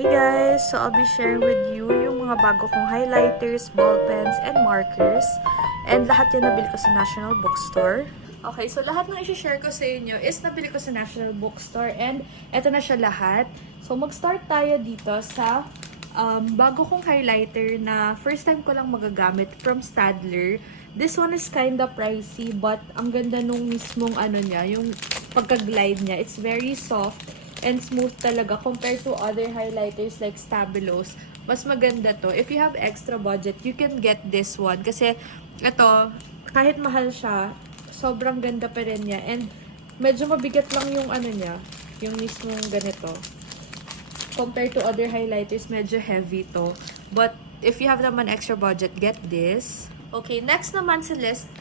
Hey guys! So I'll be sharing with you yung mga bago kong highlighters, ball pens, and markers. And lahat yan nabili ko sa National Bookstore. Okay, so lahat ng i-share ko sa inyo is nabili ko sa National Bookstore and eto na siya lahat. So mag-start tayo dito sa bago kong highlighter na first time ko lang magagamit from Staedtler. This one is kinda pricey but ang ganda nung mismong ano niya, yung pagka-glide niya. It's very soft and smooth talaga compared to other highlighters like Stabilos. Mas maganda to. If you have extra budget, you can get this one. Kasi ito, kahit mahal siya, sobrang ganda pa rin niya. And medyo mabigat lang yung ano niya, yung mismong ganito. Compared to other highlighters, medyo heavy to. But if you have naman extra budget, get this. Okay, next naman sa list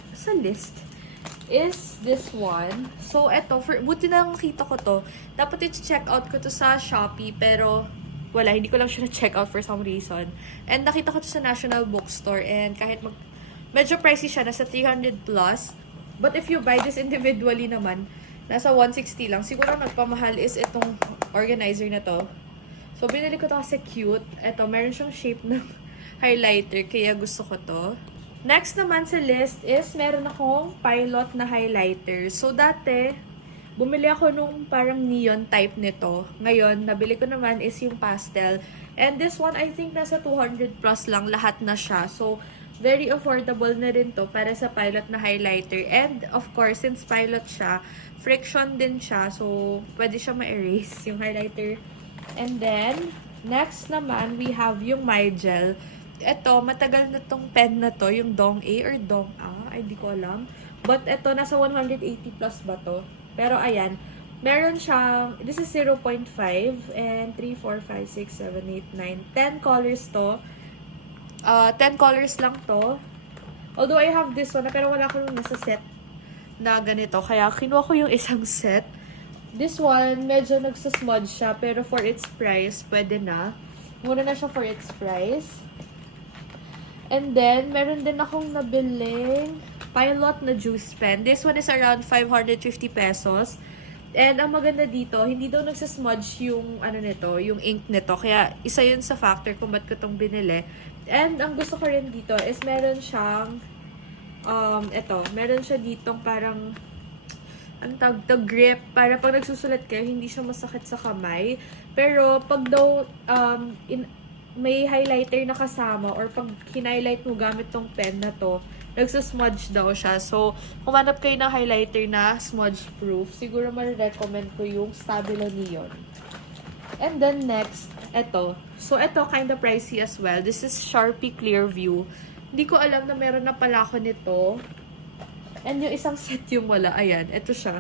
is this one. So, eto, buti na nakita ko to. Dapat i-check out ko to sa Shopee, pero wala, hindi ko lang siya na-check out for some reason. And nakita ko to sa National Bookstore, and kahit medyo pricey siya, nasa 300 plus. But if you buy this individually naman, nasa 160 lang. Siguro nagpamahal is itong organizer na to. So, binili ko to kasi cute. Eto, meron siyang shape ng highlighter, kaya gusto ko to. Next naman sa list is meron akong Pilot na highlighter. So, dati, bumili ako nung parang neon type nito. Ngayon, nabili ko naman is yung pastel. And this one, I think nasa 200 plus lang lahat na siya. So, very affordable na rin to para sa Pilot na highlighter. And, of course, since Pilot siya, friction din siya. So, pwede siya ma-erase yung highlighter. And then, next naman, we have yung My Gel. Ito, matagal na tong pen na to, yung Dong A or Dong A, ay di ko alam. But ito, nasa 180 plus ba to? Pero ayan, meron siyang, this is 0.5 and 3, 4, 5, 6, 7, 8, 9, 10 colors to. 10 colors lang to. Although I have this one, pero wala ko yung nasa set na ganito. Kaya kinuha ko yung isang set. This one, medyo nagsasmudge siya, pero for its price, pwede na. Muna na siya for its price. And then, meron din akong nabiling Pilot na juice pen. This one is around 550 pesos. And ang maganda dito, hindi daw nagsasmudge yung ano nito, yung ink nito. Kaya isa yun sa factor kung ba't ko itong binili. And ang gusto ko rin dito is meron siyang meron siya ditong parang ang tawag to, grip, para pag nagsusulat kayo, hindi siya masakit sa kamay. Pero pag daw may highlighter na kasama or pag hinighlight mo gamit tong pen na to, nagsusmudge daw siya. So, kumanap kayo ng highlighter na smudge proof, siguro ma-recommend ko yung Stabilo Neon. And then next, eto. So, eto kind of pricey as well. This is Sharpie Clearview. Hindi ko alam na meron na pala ako nito. And yung isang set yung wala. Ayan, eto siya.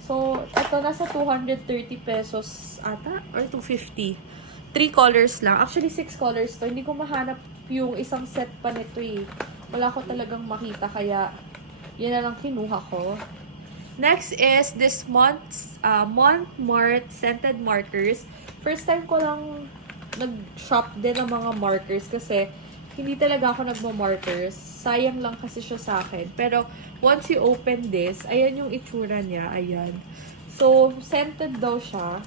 So, eto nasa 230 pesos ata or 250. 3 colors lang. Actually, 6 colors to. Hindi ko mahanap yung isang set pa nito eh. Wala ko talagang makita, kaya yun na lang kinuha ko. Next is this Montmart scented markers. First time ko lang nag-shop din ng mga markers kasi hindi talaga ako nagma-markers. Sayang lang kasi siya sa akin. Pero once you open this, ayan yung itsura niya. Ayan. So, scented daw siya.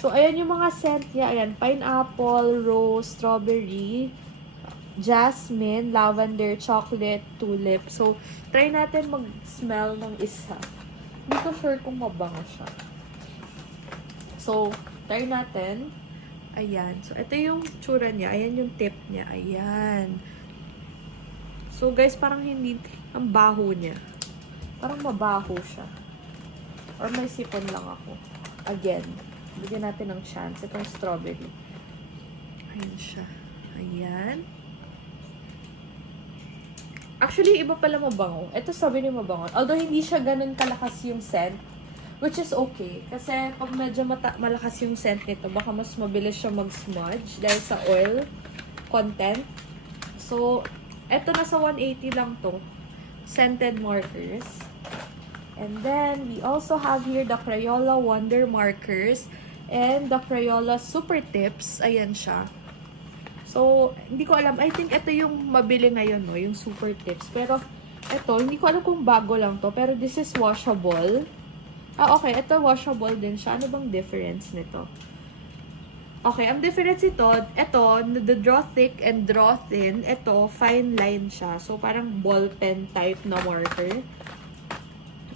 So, ayan yung mga scent niya. Ayan, pineapple, rose, strawberry, jasmine, lavender, chocolate, tulip. So, try natin mag-smell ng isa. Hindi ko sure kung mabango siya. So, try natin. Ayan. So, ito yung tsura niya. Ayan yung tip niya. Ayan. So, guys, parang hindi, ang baho niya. Parang mabaho siya. Or may sipon lang ako. Again. Bigyan natin ng chance. Itong strawberry. Ayan siya. Ayan. Actually, iba pala mabango. Ito sabi niya mabango. Although, hindi siya ganun kalakas yung scent. Which is okay. Kasi, pag medyo malakas yung scent nito, baka mas mabilis siya mag-smudge dahil sa oil content. So, ito nasa 180 lang to. Scented markers. And then, we also have here the Crayola Wonder Markers and the Crayola Super Tips. Ayan siya. So, hindi ko alam. I think ito yung mabili ngayon, no? Yung Super Tips. Pero, ito, hindi ko alam kung bago lang to. Pero this is washable. Ah, okay. Ito washable din siya. Ano bang difference nito? Okay, ang difference ito, the draw thick and draw thin, ito, fine line siya. So, parang ball pen type na marker.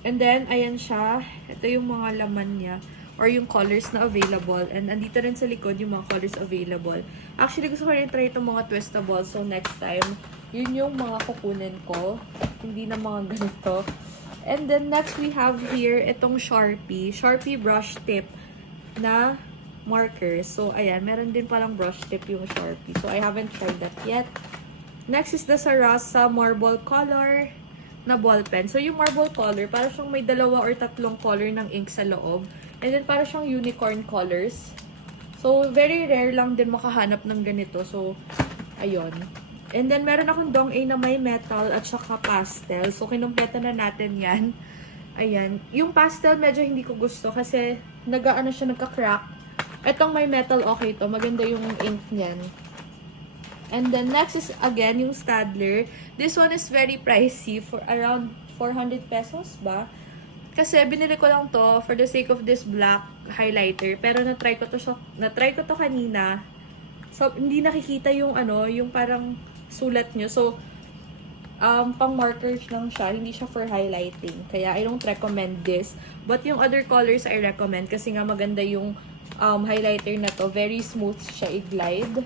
And then, ayan siya. Ito yung mga laman niya or yung colors na available. And andito rin sa likod yung mga colors available. Actually, gusto ko rin try itong mga twistable. So, next time, yun yung mga kukunin ko. Hindi na mga ganito. And then, next we have here itong Sharpie. Sharpie brush tip na markers. So, ayan. Meron din palang brush tip yung Sharpie. So, I haven't tried that yet. Next is the Sarasa Marble Color na ball pen. So, yung marble color, para siyang may 2 or 3 color ng ink sa loob. And then, para siyang unicorn colors. So, very rare lang din makahanap ng ganito. So, ayun. And then, meron akong Dong-A na may metal at saka pastel. So, kinumpleto na natin yan. Ayan. Yung pastel, medyo hindi ko gusto kasi nag-ano siya, nagka-crack. Itong may metal, okay to. Maganda yung ink niyan. And then, next is, again, yung Staedtler. This one is very pricey for around 400 pesos ba? Kasi, binili ko lang to for the sake of this black highlighter. Pero, na-try ko to kanina. So, hindi nakikita yung, yung parang sulat nyo. So, pang markers lang siya. Hindi siya for highlighting. Kaya, I don't recommend this. But, yung other colors, I recommend. Kasi nga, maganda yung highlighter na to. Very smooth siya i-glide.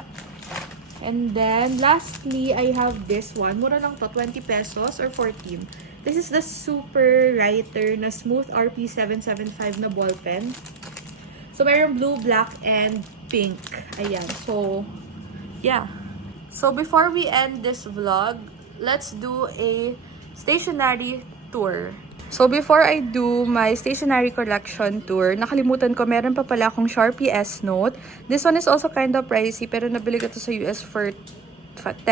And then, lastly, I have this one. Mura lang to, 20 pesos or 14. This is the Super Writer na Smooth RP775 na ball pen. So, meron blue, black, and pink. Ayan. So, yeah. So, before we end this vlog, let's do a stationery tour. So, before I do my stationery collection tour, nakalimutan ko, meron pa pala akong Sharpie S-Note. This one is also kind of pricey, pero nabili ko to sa US for $10.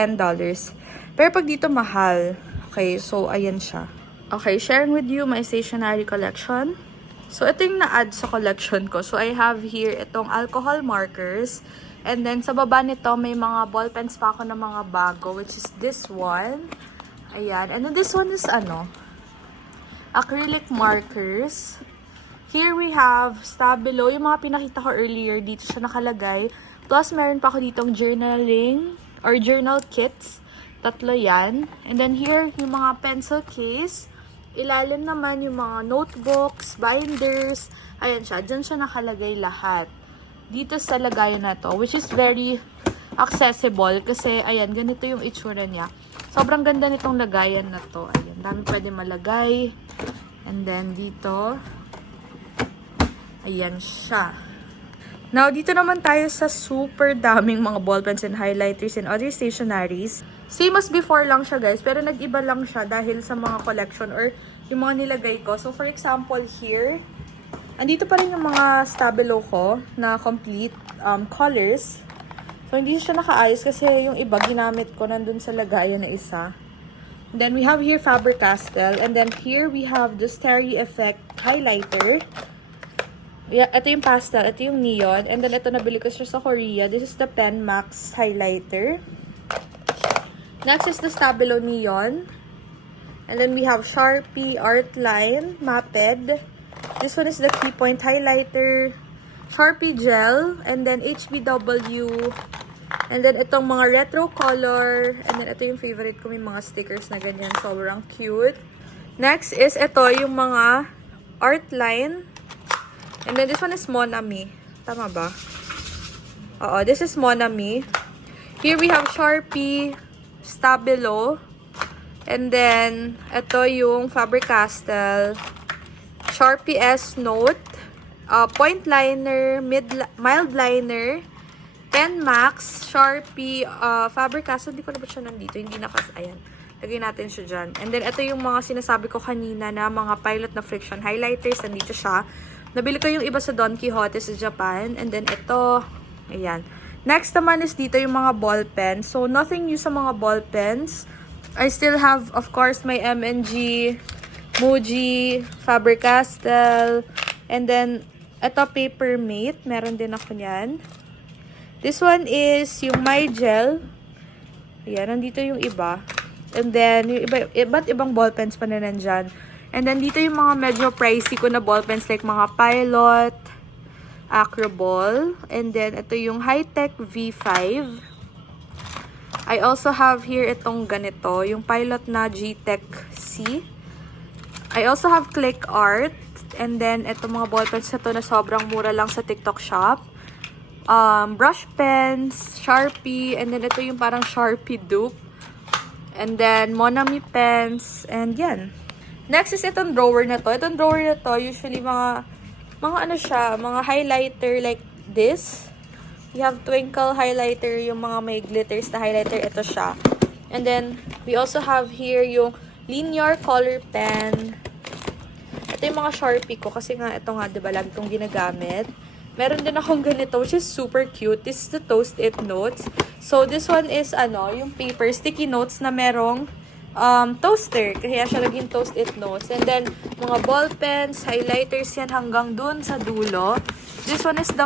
Pero pag dito, mahal. Okay, so, ayan siya. Okay, sharing with you my stationery collection. So, ito yung na-add sa collection ko. So, I have here itong alcohol markers. And then, sa baba nito, may mga ball pens pa ako na mga bago, which is this one. Ayan. And then, this one is acrylic markers. Here we have Stabilo. Yung mga pinakita ko earlier, dito siya nakalagay. Plus, meron pa ako ditong journaling or journal kits. 3 yan. And then here, yung mga pencil case. Ilalim naman yung mga notebooks, binders. Ayan siya. Diyan siya nakalagay lahat. Dito sa lagayan na to, which is very accessible. Kasi, ayan, ganito yung itsura niya. Sobrang ganda nitong lagayan na to. Ayan, dami pwede malagay. And then, dito. Ayan siya. Now, dito naman tayo sa super daming mga ballpens and highlighters and other stationaries. Same as before lang siya, guys. Pero nag-iba lang siya dahil sa mga collection or yung mga nilagay ko. So, for example, here, andito pa rin yung mga Stabilo ko na complete colors. So, hindi siya nakaayos kasi yung iba ginamit ko nandun sa lagayan na isa. And then, we have here Faber-Castell. And then, here we have the Starry Effect highlighter. Yeah, ito yung pastel. Ito yung neon. And then, ito nabili ko siya sa Korea. This is the Pen Max highlighter. Next is the Stabilo Neon. And then, we have Sharpie Artline Maped. This one is the Key Point highlighter. Sharpie Gel. And then, HBW. And then, itong mga retro color. And then, ito yung favorite ko. May mga stickers na ganyan. Sobrang cute. Next is ito yung mga art line. And then, this one is Monami. Tama ba? Oo, this is Monami. Here we have Sharpie, Stabilo. And then, ito yung Faber-Castell. Sharpie S-Note. Point liner, mild liner. Pen Max, Sharpie, Faber-Castell. Hindi ko na ba siya nandito? Hindi ayan. Lagay natin siya dyan. And then, ito yung mga sinasabi ko kanina na mga pilot na friction highlighters. Nandito siya. Nabili ko yung iba sa Don Quijote sa Japan. And then, ito. Ayan. Next naman is dito yung mga ball pens. So, nothing new sa mga ball pens. I still have, of course, my M&G, Muji, Faber-Castell. And then, ito, Papermate. Meron din ako niyan. This one is yung My Gel. Ayan, nandito yung iba. And then, yung iba't ibang ball pens pa na nandyan. And then, dito yung mga medyo pricey ko na ball pens like mga Pilot, Acroball. And then, ito yung Hi-Tech V5. I also have here itong ganito, yung Pilot na G-Tech C. I also have Click Art. And then, ito mga ballpens na to na sobrang mura lang sa TikTok shop. Brush pens, Sharpie, and then ito yung parang Sharpie dupe. And then, Monami pens, and yan. Next is itong drawer na to. Itong drawer na to, usually mga ano siya, mga highlighter like this. We have Twinkle highlighter, yung mga may glitters na highlighter, ito siya. And then, we also have here yung linear color pen. Ito yung mga Sharpie ko, kasi nga, ito nga, diba, lagi kong ginagamit. Meron din akong ganito, which is super cute. This is the Toast-It Notes. So, this one is, yung paper, sticky notes na merong toaster. Kaya siya naging Toast-It Notes. And then, mga ball pens, highlighters yan hanggang dun sa dulo. This one is the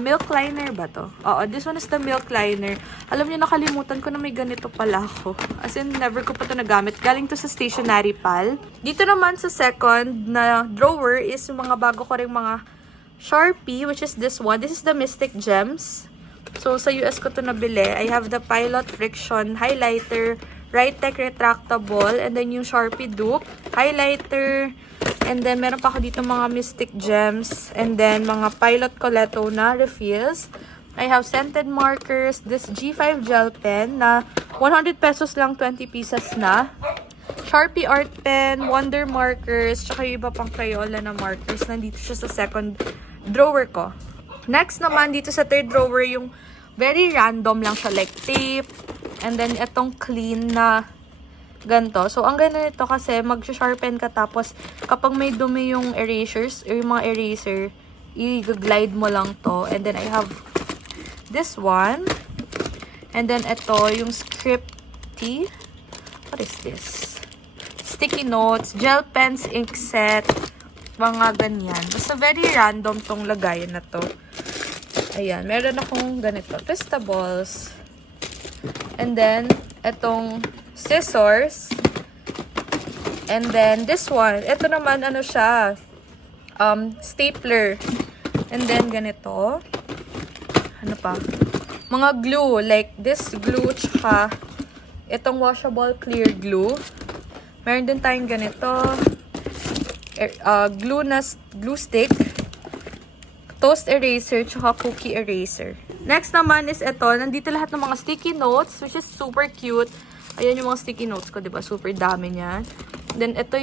milk liner ba to? Oo, this one is the milk liner. Alam niyo, nakalimutan ko na may ganito pala ako. As in, never ko pa to nagamit. Galing to sa Stationery Pal. Dito naman sa second na drawer is yung mga bago ko rin mga Sharpie, which is this one. This is the Mystic Gems. So, sa US ko to nabili. I have the Pilot Friction Highlighter, Right-Tech Retractable, and then yung Sharpie Dupe, Highlighter, and then meron pa ako dito mga Mystic Gems, and then mga Pilot Coleto na refills. I have scented markers, this G5 gel pen na 100 pesos lang, 20 pieces na. Sharpie art pen, Wonder markers, tsaka yung iba pang Crayola na markers. Nandito siya sa second drawer ko. Next naman, dito sa third drawer, yung very random lang siya, like tape. And then, itong clean na ganito. So, ang ganda nito kasi mag-sharpen ka tapos kapag may dumi yung erasers, or yung mga eraser, i-glide mo lang to. And then, I have this one. And then, ito, yung Scripty. What is this? Sticky notes, gel pens, ink set, mga ganyan. Basta very random tong lagayan na to. Ayan, meron akong ganito, twistables. And then, etong scissors. And then, this one. Ito naman, ano siya, stapler. And then, ganito. Ano pa? Mga glue, like this glue, tsaka itong washable clear glue. Meron din tayong ganito. Glue stick. Toast eraser, tsaka cookie eraser. Next naman is ito. Nandito lahat ng mga sticky notes, which is super cute. Ayan yung mga sticky notes ko, diba? Super dami niyan. Then, ito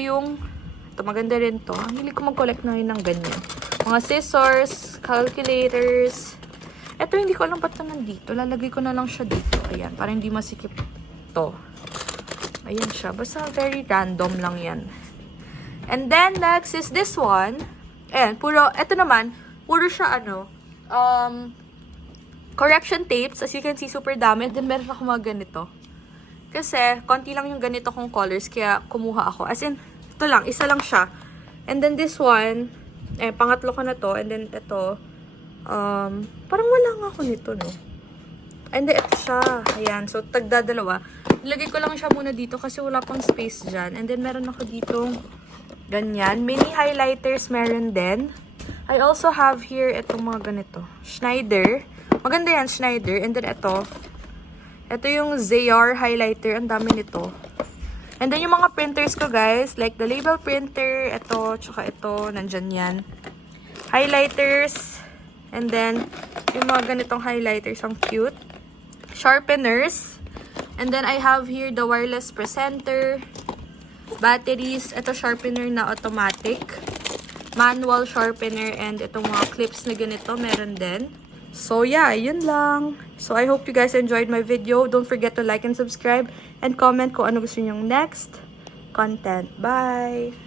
maganda rin to. Hindi ko mag-collect na rin ng ganyan. Mga scissors, calculators. Ito, hindi ko alam ba't na nandito. Lalagay ko na lang siya dito. Ayan, para hindi masikip to. Ayan siya. Basta very random lang yan. And then, next is this one. Ayan, ito naman, puro siya, correction tapes. As you can see, super dami. Then, meron ako mga ganito. Kasi, konti lang yung ganito kong colors, kaya kumuha ako. As in, ito lang, isa lang siya. And then, this one, pangatlo ko na to. And then, ito, parang wala nga ako nito, no? And then, ito siya. Ayan, so, tagdadalawa. Ilagay ko lang siya muna dito kasi wala pang space dyan. And then, meron ako ditong ganyan. Mini highlighters meron din. I also have here itong mga ganito. Schneider. Maganda yan, Schneider. And then, ito yung ZR highlighter. Ang dami nito. And then, yung mga printers ko, guys. Like, the label printer. Ito, tsaka ito. Nandyan yan. Highlighters. And then, yung mga ganitong highlighters. Ang cute. Sharpeners. And then, I have here the wireless presenter. Batteries. Ito, sharpener na automatic. Manual sharpener. And itong mga clips na ganito, meron din. So, yeah, yun lang. So, I hope you guys enjoyed my video. Don't forget to like and subscribe. And comment kung ano gusto nyong next content. Bye!